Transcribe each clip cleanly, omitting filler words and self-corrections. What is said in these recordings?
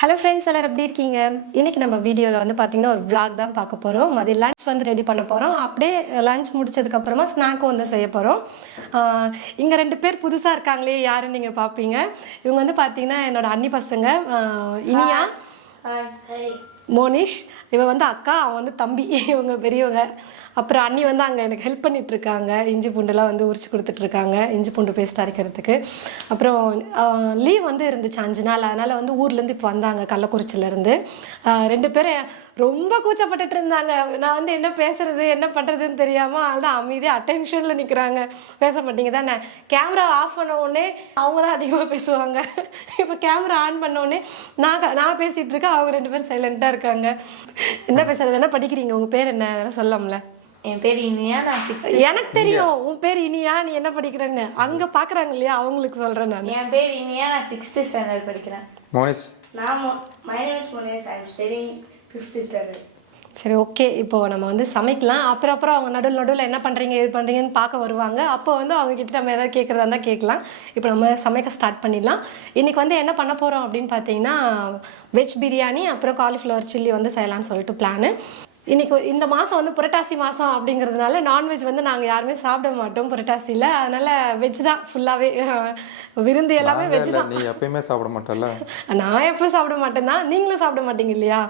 Hello friends, எல்லாரும் எப்படி இருக்கீங்க? இன்னைக்கு நம்ம வீடியோவில் வந்து பார்த்தீங்கன்னா ஒரு vlog தான் பார்க்க போகிறோம். மதியம் லஞ்ச் வந்து ரெடி பண்ண போகிறோம். அப்படியே லஞ்ச் முடிச்சதுக்கப்புறமா ஸ்நாக்கும் வந்து செய்ய போகிறோம். இங்கே 2 பேர் புதுசாக இருக்காங்களே, யாருன்னு நீங்கள் பார்ப்பீங்க. இவங்க வந்து பார்த்தீங்கன்னா என்னோட அண்ணி பசங்க. இனியா, மோனிஷ். இவ வந்து அக்கா, அவன் வந்து தம்பி. இவங்க பெரியவங்க. அப்புறம் அண்ணி வந்து அங்கே எனக்கு ஹெல்ப் பண்ணிட்டு இருக்காங்க. இஞ்சி பூண்டுலாம் வந்து உரிச்சு கொடுத்துட்ருக்காங்க, இஞ்சி பூண்டு பேஸ்ட் அரைக்கிறதுக்கு. அப்புறம் லீவ் வந்து இருந்துச்சு 5 நாள். அதனால் வந்து ஊர்லேருந்து இப்போ வந்தாங்க, கள்ளக்குறிச்சியிலேருந்து. 2 பேரும் ரொம்ப கூச்சப்பட்டுட்டு இருந்தாங்க. நான் வந்து என்ன பேசுறது என்ன பண்ணுறதுன்னு தெரியாமல் அதுதான் அமைதியாக அட்டென்ஷனில் நிற்கிறாங்க. பேச மாட்டீங்க தானே? கேமரா ஆஃப் பண்ண உடனே அவங்க தான் அதிகமாக பேசுவாங்க. இப்போ கேமரா ஆன் பண்ண உடனே நான் பேசிகிட்டு இருக்கேன், அவங்க 2 பேரும் சைலண்ட்டாக இருக்காங்க. என்ன பேசுறது, என்ன படிக்கிறீங்க, உங்கள் பேர் என்ன, அதெல்லாம் சொல்லலாம்ல? என் பேர் இனியா, நான் 6th. எனக்கு தெரியும் உன் பேர் இனியா, நீ என்ன படிக்கிறேன்னு. அங்க பாக்குறாங்க இல்லையா, அவங்களுக்கு சொல்றேன் நான். என் பேர் இனியா, நான் 6th ஸ்டாண்டர்ட் படிக்கிறேன். Monish. My name is Monish. I am studying 5th standard. சரி, ஓகே. இப்போ நம்ம வந்து சமைக்கலாம். அப்புறம் அவங்க நடுவில் என்ன பண்ணுறீங்க எது பண்ணுறீங்கன்னு பார்க்க வருவாங்க. அப்போ வந்து அவங்க கிட்ட நம்ம எதாவது கேட்குறதா இருந்தால் கேட்கலாம். இப்போ நம்ம சமைக்க ஸ்டார்ட் பண்ணிடலாம். இன்றைக்கி வந்து என்ன பண்ண போகிறோம் அப்படின்னு பார்த்தீங்கன்னா, வெஜ் பிரியாணி அப்புறம் காலிஃப்ளவர் சில்லி வந்து செய்யலாம்னு சொல்லிட்டு பிளானு. இன்றைக்கி இந்த மாதம் வந்து புரட்டாசி மாதம் அப்படிங்கிறதுனால நான்வெஜ் வந்து நாங்கள் யாருமே சாப்பிட மாட்டோம் புரட்டாசியில். அதனால் வெஜ் தான் ஃபுல்லாகவே. விருந்து எல்லாமே வெஜ் தான். நீ எப்பயுமே சாப்பிட மாட்டல? நான் எப்போ சாப்பிட மாட்டேன் தான், நீங்களும் சாப்பிட மாட்டீங்க இல்லையா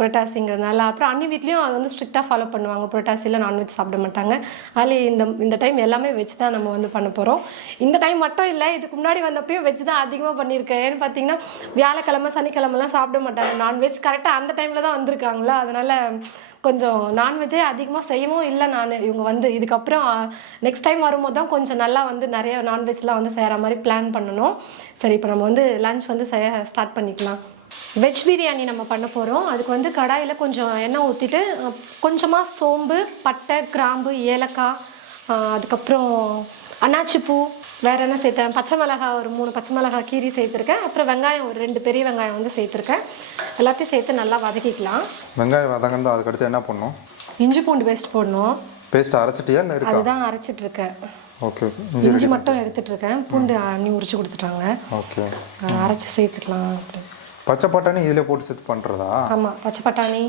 புரட்டாசிங்கிறதுனால. அப்புறம் அண்ணி வீட்லேயும் அது வந்து ஸ்ட்ரிக்டாக ஃபாலோ பண்ணுவாங்க, புரட்டாசியில் நான்வெஜ் சாப்பிட மாட்டாங்க. அதில் இந்த டைம் எல்லாமே வெஜ் தான் நம்ம வந்து பண்ண போகிறோம். இந்த டைம் மட்டும் இல்லை, இதுக்கு முன்னாடி வந்தப்பையும் வெஜ் தான் அதிகமாக பண்ணியிருக்கேன். ஏன்னு பார்த்தீங்கன்னா வியாழக்கிழமை சனிக்கிழமெல்லாம் சாப்பிட மாட்டாங்க நான்வெஜ். கரெக்டாக அந்த டைமில் தான் வந்திருக்காங்களா, அதனால் கொஞ்சம் நான்வெஜ்ஜே அதிகமாக செய்யவும் இல்லை நான். இவங்க வந்து இதுக்கப்புறம் நெக்ஸ்ட் டைம் வரும்போது தான் கொஞ்சம் நல்லா வந்து நிறைய நான்வெஜ்லாம் வந்து செய்கிற மாதிரி பிளான் பண்ணணும். சரி, இப்போ நம்ம வந்து லன்ச் வந்து செய்ய ஸ்டார்ட் பண்ணிக்கலாம். வெஜ் பிரியாணி நம்ம பண்ண போகிறோம். அதுக்கு வந்து கடாயில் கொஞ்சம் எண்ணெய் ஊற்றிட்டு கொஞ்சமாக சோம்பு, பட்டை, கிராம்பு, ஏலக்காய், அதுக்கப்புறம் அன்னாச்சிப்பூ, வேறு என்ன சேர்த்தேன், பச்சை மிளகாய் ஒரு 3 பச்சை மிளகாய் கீரி சேர்த்துருக்கேன். அப்புறம் வெங்காயம் ஒரு 2 பெரிய வெங்காயம் வந்து சேர்த்துருக்கேன். எல்லாத்தையும் சேர்த்து நல்லா வதக்கிக்கலாம். வெங்காயம் வதங்கணும். அதுக்கடுத்து என்ன பண்ணணும்? இஞ்சி பூண்டு பேஸ்ட் போடணும். பேஸ்ட் அரைச்சிட்டியா இல்லை இருக்கா? அதுதான் அரைச்சிட்டு இருக்கேன். ஓகே. இஞ்சி மட்டும் எடுத்துட்டு இருக்கேன். பூண்டு அண்ணி உரிச்சு கொடுத்துட்டாங்க. ஓகே. அரைச்சி சேர்த்துக்கலாம். பச்சை பட்டாணி இதில் போட்டு சேர்த்து பண்ணுறதா? ஆமாம், பச்சை பட்டாணி,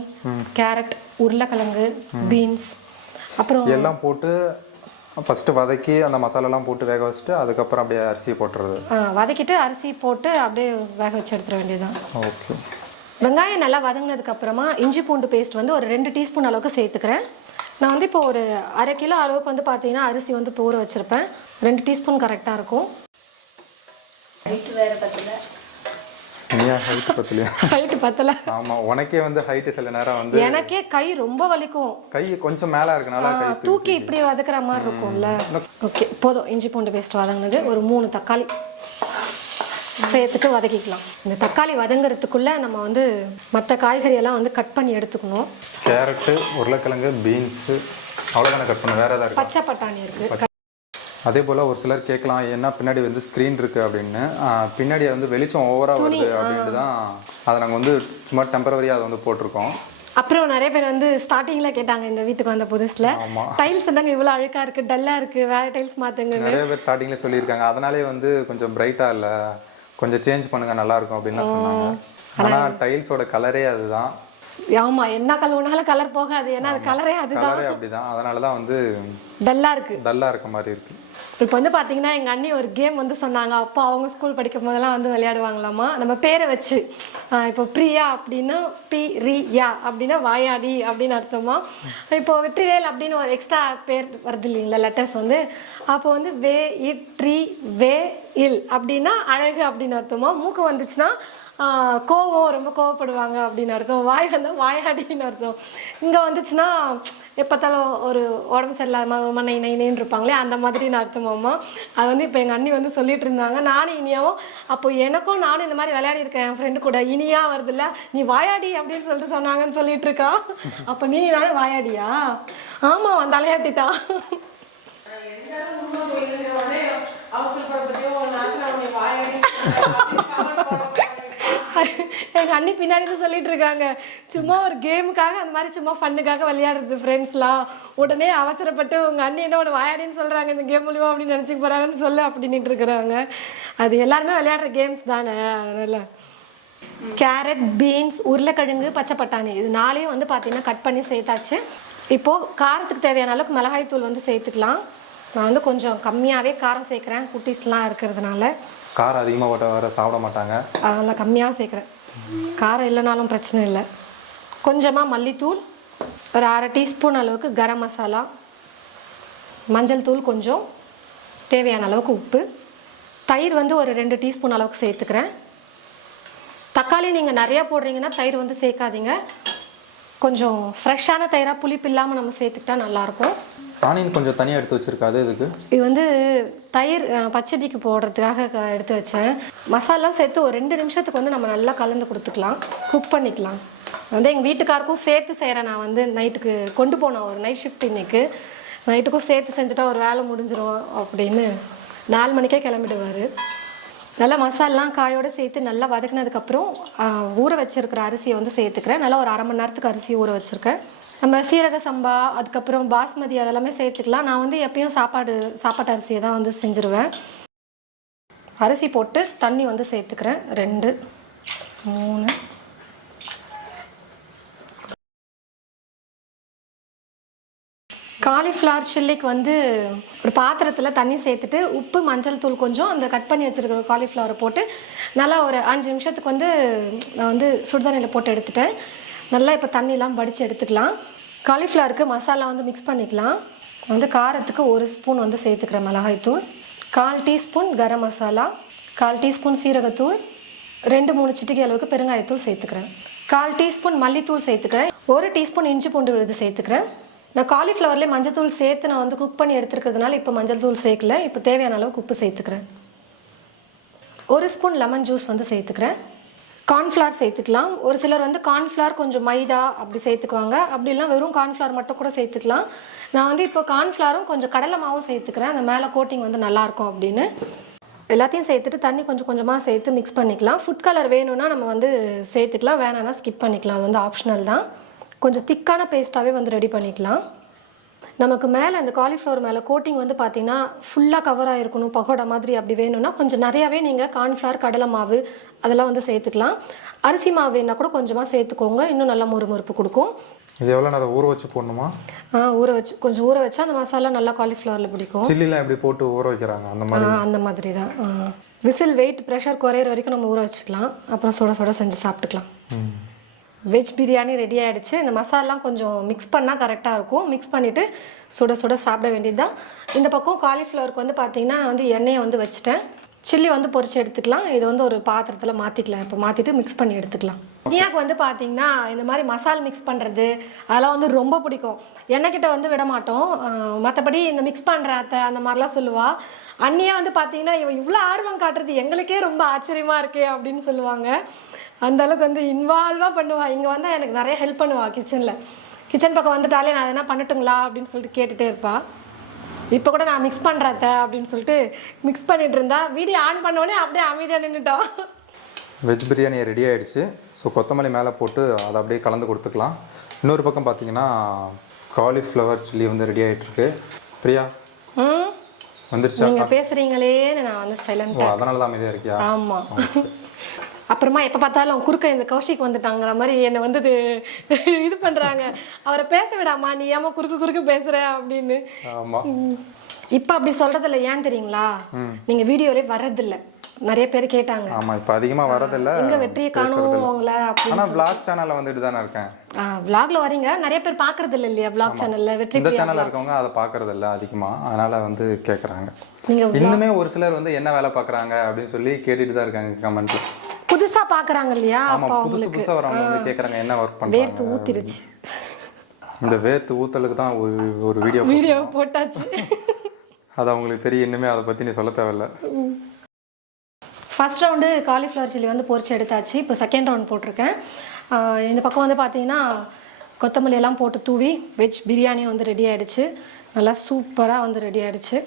கேரட், உருளைக்கிழங்கு, பீன்ஸ், அப்புறம் எல்லாம் போட்டு ஃபஸ்ட்டு வதக்கி அந்த மசாலாலாம் போட்டு வேக வச்சுட்டு அதுக்கப்புறம் அப்படியே அரிசி போட்டுறது. வதக்கிட்டு அரிசி போட்டு அப்படியே வேக வச்சு எடுத்துட வேண்டியதுதான். ஓகே. வெங்காயம் நல்லா வதங்கினதுக்கு அப்புறமா இஞ்சி பூண்டு பேஸ்ட் வந்து ஒரு 2 டீஸ்பூன் அளவுக்கு சேர்த்துக்கிறேன். நான் வந்து இப்போ ஒரு 1/2 கிலோ அளவுக்கு வந்து பார்த்தீங்கன்னா அரிசி வந்து ஊற வச்சுருப்பேன். 2 டீஸ்பூன் கரெக்டாக இருக்கும். வேறு பத்தல. ஹைட்டு பத்தலையா? ஹைட்டு பத்தல. ஆமாம், உனக்கே வந்து ஹைட்டு சில நேரம் வந்து எனக்கே கை ரொம்ப வலிக்கும். கை கொஞ்சம் மேலே இருக்கனால கை தூக்கி இப்படி வதக்குற மாதிரி இருக்கும்ல. ஓகே, போதும். இஞ்சி பூண்டு பேஸ்ட் வதங்கினது. ஒரு 3 தக்காளி சேர்த்துட்டு வதக்கிக்கலாம். இந்த தக்காளி வதங்குறதுக்குள்ள நம்ம வந்து மற்ற காய்கறியெல்லாம் வந்து கட் பண்ணி எடுத்துக்கணும். கேரட்டு, உருளைக்கிழங்கு, பீன்ஸு அவ்வளோதானே கட் பண்ண? வேறு ஏதாவது பச்சை பட்டாணி இருக்குது. அதே போல் ஒரு சிலர் கேட்கலாம், என்ன பின்னாடி வந்து ஸ்க்ரீன் இருக்குது அப்படின்னு. பின்னாடி வந்து வெளிச்சம் ஓவராக வருது அப்படின்ட்டு தான் அதை நாங்கள் வந்து சும்மா டெம்பரவரியாக அதை வந்து போட்டிருக்கோம். அப்புறம் நிறைய பேர் வந்து ஸ்டார்டிங்கில் கேட்டாங்க, இந்த வீட்டுக்கு வந்த புதுசில் டைல்ஸ் இருந்தாங்க இவ்வளோ அழுக்காக இருக்குது, டல்லாக இருக்குது, வேறு டைல்ஸ் மாற்றுங்க. நிறைய பேர் ஸ்டார்டிங்கில் சொல்லியிருக்காங்க. அதனாலே வந்து கொஞ்சம் பிரைட்டாக இல்லை, கொஞ்சம் சேஞ்ச் பண்ணுங்கள் நல்லாயிருக்கும் அப்படின்லாம் சொன்னாங்க. ஆனால் டைல்ஸோட கலரே அதுதான். ஆமா, என்ன கலர்னாலும் கலர் போகாது. ஏன்னா அது கலரே அதுதான், அப்படிதான். அதனால தான் வந்து டல்லா இருக்க மாதிரி இருக்கு. இப்போ வந்து பார்த்தீங்கன்னா எங்கள் அண்ணி ஒரு கேம் வந்து சொன்னாங்க. அப்போ அவங்க ஸ்கூல் படிக்கும் போதெல்லாம் வந்து விளையாடுவாங்களாமா, நம்ம பேரை வச்சு. இப்போ பிரியா அப்படின்னா ரியா அப்படின்னா வாயாடி அப்படின்னு அர்த்தமா. இப்போ வெற்றிவேல் அப்படின்னு ஒரு எக்ஸ்ட்ரா பேர் வருது இல்லைங்களா, லெட்டர்ஸ் வந்து. அப்போ வந்து வே இ வே இல் அப்படின்னா அழகு அப்படின்னு அர்த்தமா. மூக்கு வந்துச்சுன்னா கோவம், ரொம்ப கோவப்படுவாங்க அப்படின்னு அர்த்தம். வாய் வந்தால் வாயாடின்னு அர்த்தம். இங்கே வந்துச்சுன்னா எப்போத்தாலும் ஒரு உடம்பு சரியில்லாம நைன்னு இருப்பாங்களே, அந்த மாதிரின்னு அர்த்தமாம்மா. அது வந்து இப்போ எங்கள் அண்ணி வந்து சொல்லிட்டு இருந்தாங்க. நானும் இனியாவும் அப்போ எனக்கும் நானும் இந்த மாதிரி விளையாடி இருக்கேன் என் ஃப்ரெண்டு கூட. இனியா வருதுல்ல, நீ வாயாடி அப்படின்னு சொல்லிட்டு சொன்னாங்கன்னு சொல்லிட்டு இருக்கா. அப்போ நீ நானே வாயாடியா? ஆமாம், அவன் தலையாட்டிட்டா. எங்கள் அண்ணி பின்னாடி தான் சொல்லிட்டு இருக்காங்க, சும்மா ஒரு கேமுக்காக அந்த மாதிரி சும்மா ஃபண்ணுக்காக விளையாடுறது ஃப்ரெண்ட்ஸ்லாம். உடனே அவசரப்பட்டு உங்கள் அண்ணி என்ன ஒரு வாயாடின்னு சொல்கிறாங்க இந்த கேம் மூலியமாக அப்படின்னு நினச்சிக்க போகிறாங்கன்னு சொல்ல அப்படின்ட்டு இருக்கிறாங்க. அது எல்லாருமே விளையாடுற கேம்ஸ் தானே, அதனால் கேரட், பீன்ஸ், உருளைக்கிழங்கு, பச்சை பட்டாணி இது 4ஐயும் வந்து பார்த்தீங்கன்னா கட் பண்ணி சேர்த்தாச்சு. இப்போது காரத்துக்கு தேவையான அளவுக்கு மிளகாய் தூள் வந்து சேர்த்துக்கலாம். நான் வந்து கொஞ்சம் கம்மியாகவே காரம் சேர்க்குறேன், குட்டீஸ்லாம் இருக்கிறதுனால. காரம் அதிகமாக வர சாப்பிட மாட்டாங்க, அதெல்லாம் கம்மியாக சேர்க்குறேன். காரம் இல்லைனாலும் பிரச்சனை இல்லை. கொஞ்சமாக மல்லித்தூள், ஒரு 1/2 டீஸ்பூன் அளவுக்கு கரம் மசாலா, மஞ்சள் தூள் கொஞ்சம், தேவையான அளவுக்கு உப்பு, தயிர் வந்து ஒரு 2 டீஸ்பூன் அளவுக்கு சேர்த்துக்கிறேன். தக்காளி நீங்கள் நிறையா போடுறீங்கன்னா தயிர் வந்து சேர்க்காதீங்க. கொஞ்சம் ஃப்ரெஷ்ஷான தயிராக புளிப்பு இல்லாமல் நம்ம சேர்த்துக்கிட்டா நல்லாயிருக்கும். ஆனியன் கொஞ்சம் தனியாக எடுத்து வச்சுருக்காது இதுக்கு. இது வந்து தயிர் பச்சடிக்கு போடுறதுக்காக எடுத்து வச்சேன். மசாலா சேர்த்து ஒரு 2 நிமிஷத்துக்கு வந்து நம்ம நல்லா கலந்து கொடுத்துக்கலாம், குக் பண்ணிக்கலாம். வந்து எங்கள் வீட்டுக்காருக்கும் சேர்த்து செய்கிறேன். நான் வந்து நைட்டுக்கு கொண்டு போனேன், ஒரு நைட் ஷிஃப்ட் இன்னைக்கு. நைட்டுக்கும் சேர்த்து செஞ்சுட்டா ஒரு வேலை முடிஞ்சிடும் அப்படின்னு 4 மணிக்கே கிளம்பிடுவார். நல்லா மசாலாம் காயோடு சேர்த்து நல்லா வதக்கினதுக்கப்புறம் ஊற வச்சுருக்கிற அரிசியை வந்து சேர்த்துக்கிறேன். நல்லா ஒரு 1/2 மணி நேரத்துக்கு அரிசி ஊற வச்சுருக்கேன். நம்ம சீரக சம்பா, அதுக்கப்புறம் பாஸ்மதி அதெல்லாமே சேர்த்துக்கலாம். நான் வந்து எப்பயும் சாப்பாட்டு அரிசியை தான் வந்து செஞ்சுருவேன். அரிசி போட்டு தண்ணி வந்து சேர்த்துக்கிறேன். 2 3 காலிஃப்ளவர் சில்லிக்கு வந்து ஒரு பாத்திரத்தில் தண்ணி சேர்த்துட்டு உப்பு, மஞ்சள் தூள் கொஞ்சம், அந்த கட் பண்ணி வச்சுருக்கிற காலிஃப்ளவரை போட்டு நல்லா ஒரு 5 நிமிஷத்துக்கு வந்து நான் வந்து சுடுதண்ணியில் போட்டு எடுத்துட்டேன். நல்லா இப்போ தண்ணிலாம் வடித்து எடுத்துக்கலாம். காலிஃப்ளவருக்கு மசாலா வந்து மிக்ஸ் பண்ணிக்கலாம். வந்து காரத்துக்கு 1 ஸ்பூன் வந்து சேர்த்துக்கிறேன் மிளகாய்த்தூள், 1/4 டீஸ்பூன் கரம் மசாலா, 1/4 டீஸ்பூன் சீரகத்தூள், 2-3 சிட்டிகை அளவுக்கு பெருங்காயத்தூள் சேர்த்துக்கிறேன், 1/4 டீஸ்பூன் மல்லித்தூள் சேர்த்துக்கிறேன், 1 டீஸ்பூன் இஞ்சி பூண்டு விழுது சேர்த்துக்கிறேன். நான் காலிஃப்ளவர்லேயே மஞ்சள் தூள் சேர்த்து நான் வந்து குக் பண்ணி எடுத்துருக்கிறதுனால இப்போ மஞ்சள் தூள் சேர்க்கல. இப்போ தேவையான அளவுக்கு உப்பு சேர்த்துக்கிறேன். 1 ஸ்பூன் லெமன் ஜூஸ் வந்து சேர்த்துக்கிறேன். கார்ன்ஃப்ளவர் சேர்த்துக்கலாம். ஒரு சிலர் வந்து கார்ன்ஃப்ளவர் கொஞ்சம் மைதா அப்படி சேர்த்துக்குவாங்க. அப்படிலாம் வெறும் கார்ன்ஃப்ளவர் மட்டும் கூட சேர்த்துக்கலாம். நான் வந்து இப்போ கார்ன்ஃப்ளவரும் கொஞ்சம் கடலை மாவும் சேர்த்துக்கிறேன், அந்த மேலே கோட்டிங் வந்து நல்லாயிருக்கும் அப்படின்னு. எல்லாத்தையும் சேர்த்துட்டு தண்ணி கொஞ்சம் கொஞ்சமாக சேர்த்து மிக்ஸ் பண்ணிக்கலாம். ஃபுட் கலர் வேணும்னா நம்ம வந்து சேர்த்துக்கலாம், வேணான்னா ஸ்கிப் பண்ணிக்கலாம், அது வந்து ஆப்ஷனல் தான். கொஞ்சம் திக்கான பேஸ்ட்டாகவே வந்து ரெடி பண்ணிக்கலாம். நமக்கு மேலே அந்த காலிஃப்ளவர் மேலே கோட்டிங் வந்து பார்த்திங்கன்னா ஃபுல்லாக கவர் ஆகிருக்கணும், பகோடா மாதிரி அப்படி வேணும்னா கொஞ்சம் நிறையாவே நீங்கள் கார்ன்ஃப்ளவர், கடலை மாவு அதெல்லாம் வந்து சேர்த்துக்கலாம். அரிசி மாவு வேணால் கூட கொஞ்சமாக சேர்த்துக்கோங்க, இன்னும் நல்லா மொறுமொறுப்பு கொடுக்கும். இது எவ்வளோ நேரம் ஊற வச்சு போடணுமா? கொஞ்சம் ஊற வச்சா அந்த மசாலா நல்லா காலிஃப்ளவரில் பிடிக்கும். சில்லிலாம் எப்படி போட்டு ஊற வைக்கிறாங்க அந்த மாதிரி தான். விசில் வெயிட் ப்ரெஷர் குறையிற வரைக்கும் நம்ம ஊற வச்சுக்கலாம். அப்புறம் சுட சுட செஞ்சு சாப்பிட்டுக்கலாம். வெஜ் பிரியாணி ரெடி ஆகிடுச்சு. இந்த மசாலாம் கொஞ்சம் மிக்ஸ் பண்ணால் கரெக்டாக இருக்கும். மிக்ஸ் பண்ணிவிட்டு சுட சுட சாப்பிட வேண்டியது தான். இந்த பக்கம் காலிஃப்ளவருக்கு வந்து பார்த்திங்கன்னா நான் வந்து எண்ணெயை வந்து வச்சுட்டேன். சில்லி வந்து பொரிச்சு எடுத்துக்கலாம். இது வந்து ஒரு பாத்திரத்தில் மாற்றிக்கலாம். இப்போ மாற்றிட்டு மிக்ஸ் பண்ணி எடுத்துக்கலாம். இனியாக்கு வந்து பார்த்திங்கன்னா இந்த மாதிரி மசால் மிக்ஸ் பண்ணுறது அதெல்லாம் வந்து ரொம்ப பிடிக்கும். எண்ணெய்கிட்ட வந்து விட மாட்டோம். மற்றபடி இந்த மிக்ஸ் பண்ணுற அத்தை அந்த மாதிரிலாம் சொல்லுவாள். அண்ணியாக வந்து பார்த்திங்கன்னா இவ்வளோ ஆர்வம் காட்டுறது எங்களுக்கே ரொம்ப ஆச்சரியமாக இருக்கே அப்படின்னு சொல்லுவாங்க. அந்த அளவுக்கு வந்து இன்வால்வாக பண்ணுவாள். இங்கே வந்தால் எனக்கு நிறைய ஹெல்ப் பண்ணுவாள். கிச்சன் பக்கம் வந்துட்டாலே நான் எதனா பண்ணட்டுங்களா அப்படின்னு சொல்லிட்டு கேட்டுகிட்டே இருப்பாள். இப்போ கூட நான் மிக்ஸ் பண்ணுறத அப்படின்னு சொல்லிட்டு மிக்ஸ் பண்ணிட்டு இருந்தா, வீடியோ ஆன் பண்ணோடனே அப்படியே அமைதியாக நின்றுட்டோம். வெஜ் பிரியாணி ரெடி ஆகிடுச்சு. ஸோ கொத்தமல்லி மேலே போட்டு அதை அப்படியே கலந்து கொடுத்துக்கலாம். இன்னொரு பக்கம் பார்த்தீங்கன்னா காலிஃப்ளவர் சில்லி வந்து ரெடி ஆகிட்டுருக்கு. பிரியா வந்துருச்சா? நீங்கள் பேசுகிறீங்களேன்னு நான் வந்து சைலண்டாக. அதனால தான் அமைதியாக இருக்கியா? ஆமாம். அப்புறமா எப்போ பார்த்தாலும் குறுக்க இந்த கௌஷிக் வந்துட்டாங்கிற மாதிரி என்னை வந்து இது பண்ணுறாங்க. அவரை பேச விடாமா, நீ ஏமா குறுக்கு பேசுகிற அப்படின்னு. இப்போ அப்படி சொல்கிறதில்ல. ஏன் தெரியுங்களா? நீங்கள் வீடியோலே வர்றதில்லை. நிறைய பேர் கேட்டாங்க. ஆமா, இப்போ அதிகமா வரதில்லை. எங்க வெற்றியை காணோம் அவங்கள அப்படி. ஆனா vlog சேனல்ல வந்துட்டு தான இருக்கேன். vlogல வரீங்க, நிறைய பேர் பார்க்கறது இல்லையா vlog சேனல்ல? வெற்றி இந்த சேனல்ல இருக்கவங்க அதை பார்க்கறது இல்ல அதிகமா, அதனால வந்து கேக்குறாங்க. இன்னுமே ஒரு சிலர் வந்து என்ன வேலை பார்க்கறாங்க அப்படின்னு சொல்லி கேட்டுட்டு தான் இருக்காங்க கமெண்ட்ல. புதுசா பார்க்கறாங்க இல்லையா? அப்ப புதுசா வரவங்க வந்து கேக்குறாங்க என்ன வர்க் பண்றாங்க. வேர்த்து ஊத்திருச்சு. இந்த வேர்த்து ஊத்தலுக்கு தான் ஒரு வீடியோ போட்டாச்சு. அது அவங்களுக்கு தெரியும். இன்னுமே அதை பத்தி நீ சொல்ல தேவையில்ல. ஃபர்ஸ்ட் ரவுண்டு காலிஃப்ளவர் சில்லி வந்து பொரிச்சு எடுத்தாச்சு. இப்போ செகண்ட் ரவுண்ட் போட்டிருக்கேன். இந்த பக்கம் வந்து பார்த்தீங்கன்னா கொத்தமல்லி எல்லாம் போட்டு தூவி வெஜ் பிரியாணியும் வந்து ரெடி ஆகிடுச்சு. நல்லா சூப்பராக வந்து ரெடி ஆகிடுச்சு.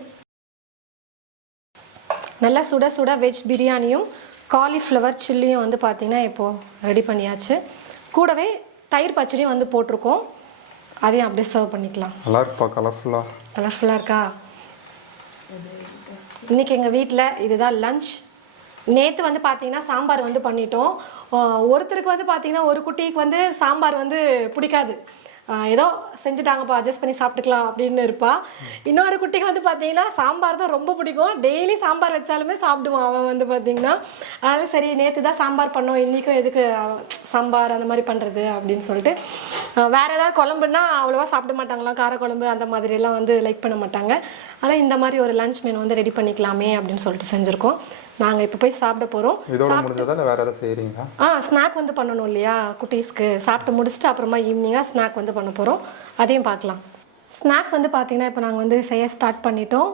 நல்லா சுட சுட வெஜ் பிரியாணியும் காலிஃப்ளவர் சில்லியும் வந்து பார்த்திங்கன்னா இப்போது ரெடி பண்ணியாச்சு. கூடவே தயிர் பச்சடியும் வந்து போட்டிருக்கோம். அதையும் அப்படியே சர்வ் பண்ணிக்கலாம். நல்லா இருப்பா, கலர்ஃபுல்லாக இருக்கா? இன்றைக்கி எங்கள் வீட்டில் இதுதான் லஞ்ச். நேற்று வந்து பார்த்தீங்கன்னா சாம்பார் வந்து பண்ணிட்டோம். ஒருத்தருக்கு வந்து பார்த்தீங்கன்னா ஒரு குட்டிக்கு வந்து சாம்பார் வந்து பிடிக்காது. ஏதோ செஞ்சுட்டாங்கப்பா அட்ஜஸ்ட் பண்ணி சாப்பிட்டுக்கலாம் அப்படின்னு இருப்பா. இன்னொரு குட்டிக்கு வந்து பார்த்தீங்கன்னா சாம்பார் தான் ரொம்ப பிடிக்கும். டெய்லி சாம்பார் வச்சாலுமே சாப்பிடுவான் அவன் வந்து பார்த்தீங்கன்னா. அதனால சரி நேற்று தான் சாம்பார் பண்ணோம், இன்றைக்கும் எதுக்கு சாம்பார் அந்த மாதிரி பண்ணுறது அப்படின்னு சொல்லிட்டு வேறு ஏதாவது குழம்புன்னா அவ்வளோவா சாப்பிட மாட்டாங்களாம். காரக்குழம்பு அந்த மாதிரிலாம் வந்து லைக் பண்ண மாட்டாங்க. ஆனால் இந்த மாதிரி ஒரு லஞ்ச் மெனு வந்து ரெடி பண்ணிக்கலாமே அப்படின்னு சொல்லிட்டு செஞ்சுருக்கோம். நாங்கள் இப்போ போய் சாப்பிட போகிறோம். இதோட முடிஞ்சதா இல்லை வேறு ஏதாவது செய்கிறீங்களா? ஸ்நாக் வந்து பண்ணணும் இல்லையா குட்டீஸ்க்கு. சாப்பிட்டு முடிச்சுட்டு அப்புறமா ஈவினிங்காக ஸ்நாக் வந்து பண்ண போகிறோம். அதையும் பார்க்கலாம். ஸ்நாக் வந்து பார்த்தீங்கன்னா இப்போ நாங்கள் வந்து செய்ய ஸ்டார்ட் பண்ணிட்டோம்.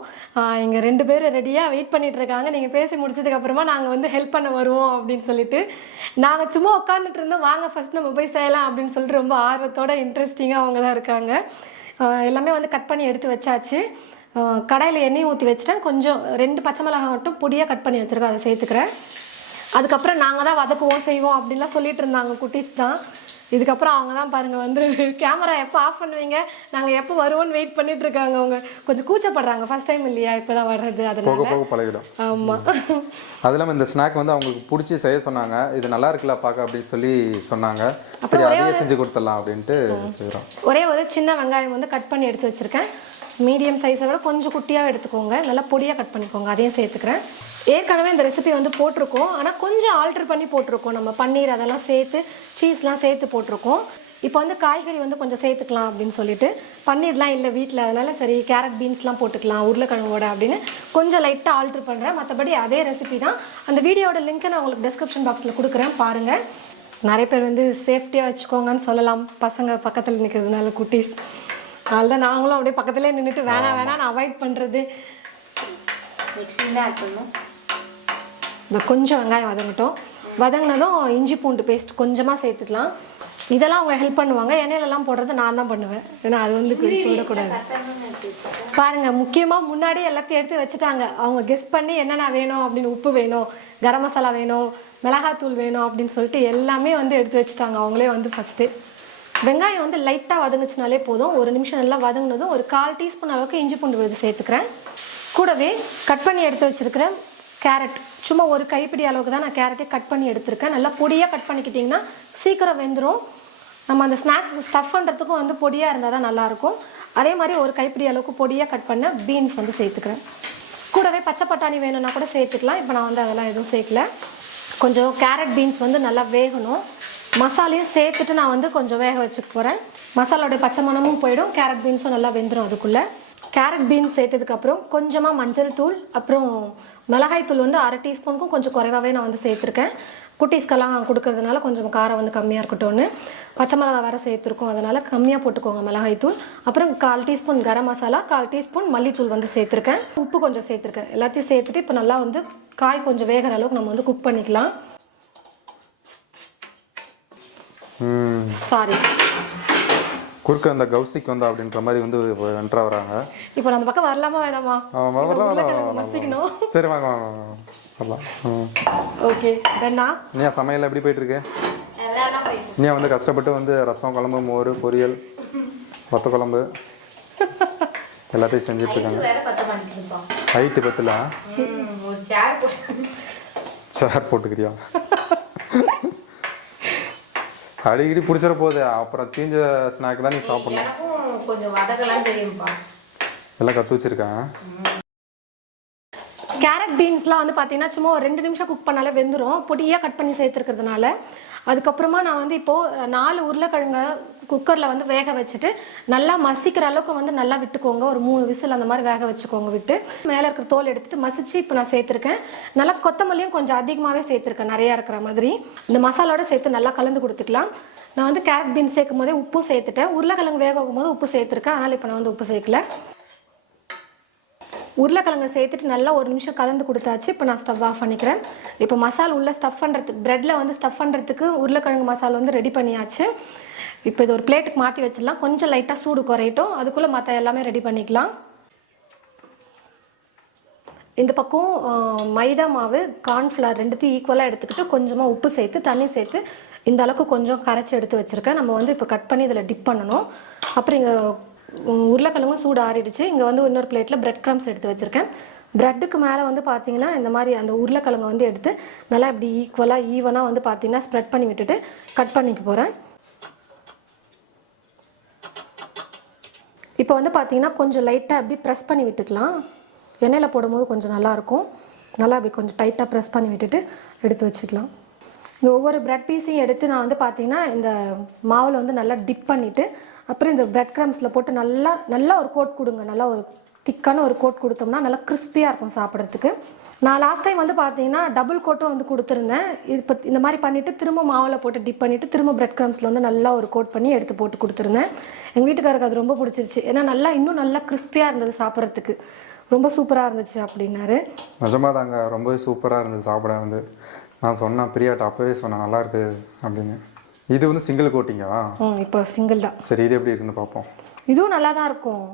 இங்கே 2 பேர் ரெடியாக வெயிட் பண்ணிட்டு இருக்காங்க. நீங்கள் பேசி முடிச்சதுக்கப்புறமா நாங்கள் வந்து ஹெல்ப் பண்ண வருவோம் அப்படின்னு சொல்லிட்டு நாங்கள் சும்மா உட்காந்துட்டு இருந்தோம். வாங்க ஃபஸ்ட் நம்ம போய் செய்யலாம் அப்படின்னு சொல்லிட்டு ரொம்ப ஆர்வத்தோட இன்ட்ரெஸ்டிங்காக அவங்க தான் இருக்காங்க. எல்லாமே வந்து கட் பண்ணி எடுத்து வச்சாச்சு. கடாயில் எண்ணெய் ஊற்றி வச்சுட்டேன். கொஞ்சம் 2 பச்சை மிளகாய் மட்டும் பொடியாக கட் பண்ணி வச்சுருக்கேன், அதை சேர்த்துக்கிறேன். அதுக்கப்புறம் நாங்கள் தான் வதக்குவோம் செய்வோம் அப்படின்லாம் சொல்லிட்டு இருந்தாங்க குட்டீஸ் தான். இதுக்கப்புறம் அவங்க தான் பாருங்கள் வந்து கேமரா எப்போ ஆஃப் பண்ணுவீங்க, நாங்கள் எப்போ வருவோன்னு வெயிட் பண்ணிட்டு இருக்காங்க. அவங்க கொஞ்சம் கூச்சப்படுறாங்க, ஃபர்ஸ்ட் டைம் இல்லையா இப்போ தான் வர்றது, அதனால பழகிடும். ஆமாம். அது இல்லாமல் இந்த ஸ்நாக் வந்து அவங்களுக்கு பிடிச்சி செய்ய சொன்னாங்க. இது நல்லா இருக்குல்ல பார்க்க அப்படின்னு சொல்லி சொன்னாங்க. சரி அதையே செஞ்சு கொடுத்துடலாம் அப்படின்ட்டு செய்கிறோம். ஒரே ஒரு சின்ன வெங்காயம் வந்து கட் பண்ணி எடுத்து வச்சுருக்கேன். மீடியம் சைஸை விட கொஞ்சம் குட்டியாக எடுத்துக்கோங்க, நல்லா பொடியாக கட் பண்ணிக்கோங்க. அதையும் சேர்த்துக்கிறேன். ஏற்கனவே இந்த ரெசிபி வந்து போட்டிருக்கோம், ஆனால் கொஞ்சம் ஆல்டர் பண்ணி போட்டிருக்கோம். நம்ம பன்னீர் அதெல்லாம் சேர்த்து சீஸ்லாம் சேர்த்து போட்டிருக்கோம். இப்போ வந்து காய்கறி வந்து கொஞ்சம் சேர்த்துக்கலாம் அப்படின்னு சொல்லிட்டு, பன்னீர்லாம் இல்லை வீட்டில், அதனால சரி கேரட் பீன்ஸ்லாம் போட்டுக்கலாம் உருளைக்கிழங்கோட அப்படின்னு கொஞ்சம் லைட்டாக ஆல்ட்ரு பண்ணுறேன். மற்றபடி அதே ரெசிபி தான். அந்த வீடியோட லிங்க்கை நான் உங்களுக்கு டிஸ்கிரிப்ஷன் பாக்ஸில் கொடுக்குறேன், பாருங்கள். நிறைய பேர் வந்து சேஃப்டியாக வச்சுக்கோங்கன்னு சொல்லலாம், பசங்க பக்கத்தில் நிற்கிறதுனால குட்டீஸ். அதனால தான் நாங்களும் அப்படியே பக்கத்துலேயே நின்றுட்டு வேணாம் அவாய்ட் பண்ணுறது. மிக்ஸியில் ஆட் பண்ணணும். இந்த கொஞ்சம் வெங்காயம் வதங்கட்டும். வதங்கினதும் இஞ்சி பூண்டு பேஸ்ட் கொஞ்சமாக சேர்த்துக்கலாம். இதெல்லாம் அவங்க ஹெல்ப் பண்ணுவாங்க. எண்ணெயிலலாம் போடுறது நான் தான் பண்ணுவேன், ஏன்னா அது வந்து விடக்கூடாது. பாருங்கள், முக்கியமாக முன்னாடி எல்லாத்தையும் எடுத்து வச்சுட்டாங்க. அவங்க கெஸ் பண்ணி என்னென்ன வேணும் அப்படின்னு, உப்பு வேணும், கரம் மசாலா வேணும், மிளகாத்தூள் வேணும் அப்படின்னு சொல்லிட்டு எல்லாமே வந்து எடுத்து வச்சுட்டாங்க அவங்களே வந்து ஃபஸ்ட்டு. வெங்காயம் வந்து லைட்டாக வதங்குச்சுனாலே போதும். 1 நிமிஷம் நல்லா வதங்கினதும் ஒரு 1/4 டீஸ்பூன் அளவுக்கு இஞ்சி பூண்டு விழுது சேர்த்துக்கிறேன். கூடவே கட் பண்ணி எடுத்து வச்சுருக்கிறேன் கேரட். சும்மா ஒரு கைப்பிடி அளவுக்கு தான் நான் கேரட்டே கட் பண்ணி எடுத்திருக்கேன். நல்லா பொடியாக கட் பண்ணிக்கிட்டிங்கன்னா சீக்கிரம் வெந்துடும். நம்ம அந்த ஸ்நாக் ஸ்டஃப் பண்ணுறதுக்கும் வந்து பொடியாக இருந்தால் தான் நல்லாயிருக்கும். அதே மாதிரி ஒரு கைப்பிடி அளவுக்கு பொடியாக கட் பண்ண பீன்ஸ் வந்து சேர்த்துக்கிறேன். கூடவே பச்சை பட்டாணி வேணும்னா கூட சேர்த்துக்கலாம். இப்போ நான் வந்து அதெல்லாம் எதுவும் சேர்க்கல. கொஞ்சம் கேரட் பீன்ஸ் வந்து நல்லா வேகணும். மசாலையும் சேர்த்துட்டு நான் வந்து கொஞ்சம் வேக வச்சுக்க போகிறேன். மசாலோடைய பச்சை மணமும் போயிடும், கேரட் பீன்ஸும் நல்லா வெந்துடும். அதுக்குள்ளே கேரட் பீன்ஸ் சேர்த்ததுக்கப்புறம் கொஞ்சமாக மஞ்சள் தூள், அப்புறம் மிளகாய் தூள் வந்து 1/2 டீஸ்பூனுக்கும் கொஞ்சம் குறைவாகவே நான் வந்து சேர்த்துருக்கேன். குட்டீஸ்க்கெல்லாம் கொடுக்கறதுனால கொஞ்சம் காரம் வந்து கம்மியாக இருக்கட்டும்னு. பச்சை மிளகாய் வேறு சேர்த்துருக்கோம், அதனால் கம்மியாக போட்டுக்கோங்க மிளகாய் தூள். அப்புறம் 1/4 டீஸ்பூன் கரம் மசாலா, 1/4 டீஸ்பூன் மல்லித்தூள் வந்து சேர்த்துருக்கேன். உப்பு கொஞ்சம் சேர்த்துருக்கேன். எல்லாத்தையும் சேர்த்துட்டு இப்போ நல்லா வந்து காய் கொஞ்சம் வேகிற அளவுக்கு நம்ம வந்து குக் பண்ணிக்கலாம். சாரி, குறுக்க அந்த கௌசிக் வந்தா அப்படின்ற மாதிரி வந்து என்ட்ரா வராங்க. இப்போ நம்ம பக்கம் வரலாமா வேணாமா? சரி வாங்க வரலாம். ஓகே டன்னா. நீ சமையல் எப்படி போயிட்டு இருக்கு? நீ வந்து கஷ்டப்பட்டு வந்து ரசம், குழம்பு, மோர், பொரியல், வத்த குழம்பு எல்லாத்தையும் செஞ்சுட்டு இருக்காங்க. ஹைட்டு பத்தல சேர் போட்டுக்கிறியா? அடிக்கடி பிடிச்சிட போகுது. அப்புறம் தீஞ்ச ஸ்நாக் தான் நீ சாப்பிடணும். கொஞ்சம் வதக்கலாம் தெரியும்பா, எல்லாம் கற்று வச்சிருக்கேன். கேரட் பீன்ஸ்லாம் வந்து பார்த்தீங்கன்னா சும்மா ஒரு 2 நிமிஷம் குக் பண்ணாலே வெந்துடும், பொடியாக கட் பண்ணி சேர்த்துருக்கிறதுனால. அதுக்கப்புறமா நான் வந்து இப்போது 4 உருளைக்கிழங்க குக்கரில் வந்து வேக வச்சுட்டு நல்லா மசிக்கிற அளவுக்கு வந்து நல்லா விட்டுக்கோங்க. ஒரு 3 விசில் அந்த மாதிரி வேக வச்சுக்கோங்க. விட்டு மேலே இருக்கிற தோல் எடுத்துகிட்டு மசிச்சு இப்போ நான் சேர்த்துருக்கேன். நல்லா கொத்தமல்லியும் கொஞ்சம் அதிகமாகவே சேர்த்துருக்கேன், நிறையா இருக்கிற மாதிரி. இந்த மசாலோட சேர்த்து நல்லா கலந்து கொடுத்துக்கலாம். நான் வந்து கேரட் பீன்ஸ் சேர்க்கும் போதே உப்பு சேர்த்துட்டேன். உருளைக்கிழங்கு வேக வைக்கும் போது உப்பு சேர்த்துருக்கேன், அதனால் இப்போ நான் வந்து உப்பு சேர்க்கல. உருளைக்கிழங்கு சேர்த்துட்டு நல்லா 1 நிமிஷம் கலந்து கொடுத்தாச்சு. இப்போ நான் ஸ்டவ் ஆஃப் பண்ணிக்கிறேன். இப்போ மசாலா உள்ள ஸ்டஃப் பண்ணுறதுக்கு, ப்ரெட்டில் வந்து ஸ்டஃப் பண்ணுறதுக்கு உருளைக்கிழங்கு மசாலா வந்து ரெடி பண்ணியாச்சு. இப்போ இது ஒரு பிளேட்டுக்கு மாற்றி வச்சிடலாம். கொஞ்சம் லைட்டாக சூடு குறையட்டும், அதுக்குள்ளே மற்ற எல்லாமே ரெடி பண்ணிக்கலாம். இந்த பக்கம் மைதா மாவு, கார்ன்ஃப்ளவர் ரெண்டுத்தையும் ஈக்குவலாக எடுத்துக்கிட்டு கொஞ்சமாக உப்பு சேர்த்து தண்ணி சேர்த்து இந்த அளவுக்கு கொஞ்சம் கரைச்சி எடுத்து வச்சுருக்கேன். நம்ம வந்து இப்போ கட் பண்ணி இதில் டிப் பண்ணணும். அப்புறம் இங்கே உருளைக்கிழங்கும் சூடு ஆறிடுச்சு. இங்கே வந்து இன்னொரு பிளேட்டில் பிரெட் க்ரம்ஸ் எடுத்து வச்சுருக்கேன், ப்ரெட்டுக்கு மேலே வந்து பார்த்தீங்கன்னா இந்த மாதிரி அந்த உருளைக்கிழங்கை வந்து எடுத்து நல்லா இப்படி ஈக்குவலாக ஈவனாக வந்து பார்த்தீங்கன்னா ஸ்ப்ரெட் பண்ணி விட்டுட்டு கட் பண்ணிக்க போகிறேன். இப்போ வந்து பார்த்தீங்கன்னா கொஞ்சம் லைட்டாக அப்படி ப்ரெஸ் பண்ணி விட்டுக்கலாம். எண்ணெயில் போடும்போது கொஞ்சம் நல்லாயிருக்கும். நல்லா அப்படி கொஞ்சம் டைட்டாக ப்ரெஸ் பண்ணி விட்டுட்டு எடுத்து வச்சுக்கலாம். இந்த ஒவ்வொரு ப்ரெட் பீஸையும் எடுத்து நான் வந்து பார்த்தீங்கன்னா இந்த மாவில் வந்து நல்லா டிப் பண்ணிவிட்டு அப்புறம் இந்த ப்ரெட் க்ரம்ஸில் போட்டு நல்லா ஒரு கோட் கொடுங்க. நல்லா ஒரு திக்கான ஒரு கோட் கொடுத்தோம்னா நல்லா கிறிஸ்பியாக இருக்கும் சாப்பிட்றதுக்கு. நான் லாஸ்ட் டைம் வந்து பார்த்தீங்கன்னா டபுள் கோட்டும் வந்து கொடுத்துருந்தேன். இப்போ இந்த மாதிரி பண்ணிவிட்டு திரும்ப மாவில் போட்டு டிப் பண்ணிவிட்டு திரும்ப ப்ரெட் க்ரம்ஸில் வந்து நல்லா ஒரு கோட் பண்ணி எடுத்து போட்டு கொடுத்துருந்தேன். எங்கள் வீட்டுக்காரருக்கு அது ரொம்ப பிடிச்சிருச்சு. ஏன்னா இன்னும் நல்லா கிறிஸ்பியாக இருந்தது சாப்பிட்றதுக்கு. ரொம்ப சூப்பராக இருந்துச்சு அப்படின்னாரு. நிஜமாக தாங்க ரொம்பவே சூப்பராக இருந்தது சாப்பிட. வந்து நான் சொன்னேன் பிரியாட்ட அப்போவே சொன்னேன் நல்லா இருக்குது அப்படின்னு. இது வந்து சிங்கிள் கோட்டிங்கா? இப்போ சிங்கிள் தான். சரி, இது எப்படி இருக்குன்னு பார்ப்போம். இதுவும் நல்லா தான் இருக்கும்.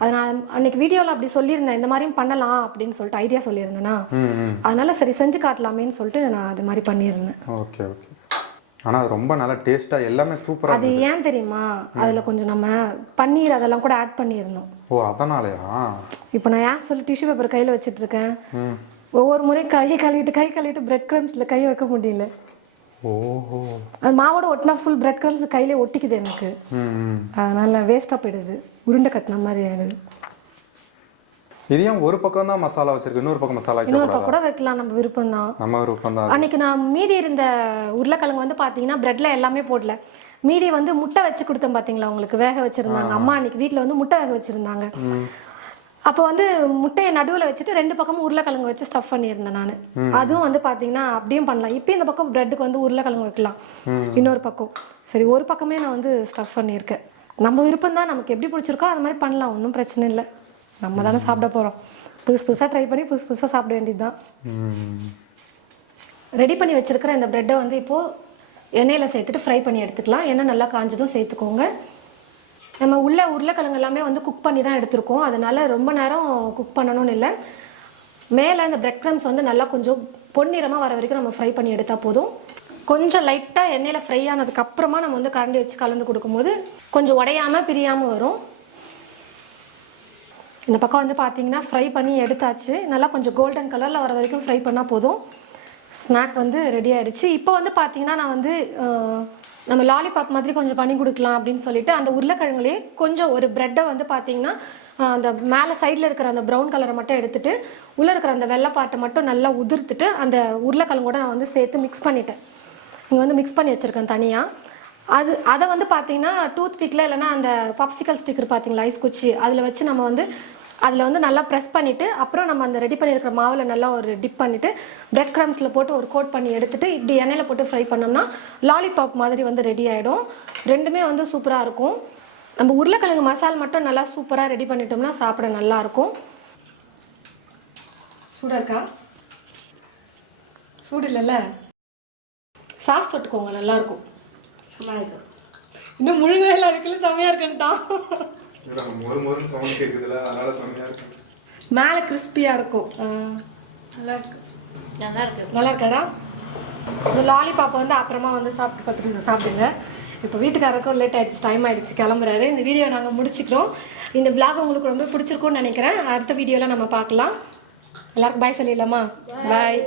அது நான் அன்னைக்கு வீடியோவில் அப்படி சொல்லியிருந்தேன், இந்த மாதிரியும் பண்ணலாம் அப்படின்னு சொல்லிட்டு ஐடியா சொல்லியிருந்தேன்னா, அதனால சரி செஞ்சு காட்டலாமேன்னு சொல்லிட்டு நான் அது மாதிரி பண்ணியிருந்தேன். Okay okay. ஆனால் அது ரொம்ப நல்லா டேஸ்ட்டாக எல்லாமே சூப்பராக. அது ஏன் தெரியுமா, அதில் கொஞ்சம் நம்ம பன்னீர் அதெல்லாம் கூட ஆட் பண்ணியிருந்தோம். ஓ அதனாலயா? இப்போ நான் ஏன் சொல்லி டிஷ்யூ பேப்பர் கையில் வச்சுட்டு இருக்கேன். ஒவ்வொரு முறையும் கை கழுவிட்டு பிரெட் க்ரம்ஸில் கை வைக்க முடியல. ஓஹோ. அது மாவோட ஒட்டினா ஃபுல் பிரெட் க்ரம்ஸ் கையிலே ஒட்டிக்குது எனக்கு. அதனால வேஸ்ட்டாக போயிடுது, உருண்டை கட்டின மாதிரி ஆயிடுது. இது ஏன் ஒரு பக்கம் தான் மசாலா வச்சிருக்கு, இன்னொரு பக்கம் மசாலா இன்னொரு பக்கம் கூட வைக்கலாம், நம்ம விருப்பம் தான். நம்ம விருப்பம் தான். அன்னைக்கு நான் மீதி இருந்த உருளைக்கிழங்கு வந்து பார்த்தீங்கன்னா பிரெட்ல எல்லாமே போடல. மீதி வந்து முட்டை வச்சு கொடுத்தேன் பார்த்தீங்களா உங்களுக்கு, வேக வச்சிருந்தாங்க அம்மா. அன்னைக்கு வீட்டில் வந்து முட்டை வேக வச்சிருந்தாங்க. அப்போ வந்து முட்டையை நடுவில் வச்சுட்டு 2 பக்கமும் உருளைக்கிழங்கு வச்சு ஸ்டஃப் பண்ணியிருந்தேன் நான். அதுவும் வந்து பார்த்தீங்கன்னா அப்படியும் பண்ணலாம். இப்போ இந்த பக்கம் பிரெட்டுக்கு வந்து உருளைக்கிழங்கு வைக்கலாம், இன்னொரு பக்கம். சரி, ஒரு பக்கமே நான் வந்து ஸ்டஃப் பண்ணியிருக்கேன். நம்ம விருப்பம் தான், நமக்கு எப்படி பிடிச்சிருக்கோ அது மாதிரி பண்ணலாம், ஒன்றும் பிரச்சனை இல்லை. நம்ம தானே சாப்பிட போகிறோம். புதுசாக ட்ரை பண்ணி புதுசாக சாப்பிட வேண்டியது தான். ரெடி பண்ணி வச்சுருக்கிற இந்த ப்ரெட்டை வந்து இப்போது எண்ணெயில் சேர்த்துட்டு ஃப்ரை பண்ணி எடுத்துக்கலாம். எண்ணெய் நல்லா காஞ்சதும் சேர்த்துக்கோங்க. நம்ம உருளைக்கிழங்கு எல்லாமே வந்து குக் பண்ணி தான் எடுத்துருக்கோம், அதனால ரொம்ப நேரம் குக் பண்ணணும்னு இல்லை. மேலே இந்த பிரெட் க்ரம்ஸ் வந்து நல்லா கொஞ்சம் பொன்னிறமாக வர வரைக்கும் நம்ம ஃப்ரை பண்ணி எடுத்தால் போதும். கொஞ்சம் லைட்டாக எண்ணெயில் ஃப்ரை ஆனதுக்கப்புறமா நம்ம வந்து கரண்டி வச்சு கலந்து கொடுக்கும்போது கொஞ்சம் உடையாமல் பிரியாமல் வரும். இந்த பக்கம் வந்து பார்த்தீங்கன்னா ஃப்ரை பண்ணி எடுத்தாச்சு. நல்லா கொஞ்சம் கோல்டன் கலரில் வர வரைக்கும் ஃப்ரை பண்ணால் போதும். ஸ்நாக் வந்து ரெடி ஆகிடுச்சு. இப்போ வந்து பார்த்தீங்கன்னா நான் வந்து நம்ம லாலிபாப் மாதிரி கொஞ்சம் பண்ணி கொடுக்கலாம் அப்படின்னு சொல்லிட்டு அந்த உருளைக்கிழங்குலேயே கொஞ்சம் ஒரு ப்ரெட்டை வந்து பார்த்தீங்கன்னா அந்த மேலே சைடில் இருக்கிற அந்த ப்ரௌன் கலரை மட்டும் எடுத்துட்டு உள்ளே இருக்கிற அந்த வெள்ளைப்பாட்டை மட்டும் நல்லா உதிர்த்துட்டு அந்த உருளைக்கிழங்கோட நான் வந்து சேர்த்து மிக்ஸ் பண்ணிட்டேன். இங்கே வந்து மிக்ஸ் பண்ணி வச்சுருக்கேன் தனியாக. அதை வந்து பார்த்தீங்கன்னா டூத் பிக்கில் இல்லைனா அந்த பாப்சிக்கல் ஸ்டிக்கர் பார்த்தீங்களா, ஐஸ் குச்சி, அதில் வச்சு நம்ம வந்து அதில் வந்து நல்லா ப்ரெஸ் பண்ணிவிட்டு அப்புறம் நம்ம அந்த ரெடி பண்ணியிருக்கிற மாவில் நல்லா ஒரு டிப் பண்ணிவிட்டு பிரெட் க்ரம்ஸில் போட்டு ஒரு கோட் பண்ணி எடுத்துகிட்டு இப்படி எண்ணெயில் போட்டு ஃப்ரை பண்ணோம்னா லாலிபாப் மாதிரி வந்து ரெடி ஆகிடும். ரெண்டுமே வந்து சூப்பராக இருக்கும். நம்ம உருளைக்கிழங்கு மசால் மட்டும் நல்லா சூப்பராக ரெடி பண்ணிட்டோம்னா சாப்பிட நல்லாயிருக்கும். சூடாக இருக்கா? சூடு இல்லைல்ல? சாஸ் தொட்டுக்கோங்க, நல்லாயிருக்கும். செம்மையாக இருக்கும். இன்னும் முழுமையெல்லாம் இருக்குல்ல, செம்மையாக இருக்குன்ட்டான். மேலே கிறிஸ்பியாக இருக்கும். நல்லா இருக்காடா? இந்த லாலிபாப்பை வந்து அப்புறமா வந்து சாப்பிடுங்க. இப்போ வீட்டுக்காரருக்கும் லேட் ஆகிடுச்சு, டைம் ஆகிடுச்சு, கிளம்புறாரு. இந்த வீடியோ நாங்கள் முடிச்சுக்கிறோம். இந்த விளாக் உங்களுக்கு ரொம்ப பிடிச்சிருக்கும்னு நினைக்கிறேன். அடுத்த வீடியோவில் நம்ம பார்க்கலாம். எல்லாருக்கும் பாய் சொல்லிடலாமா? பாய்.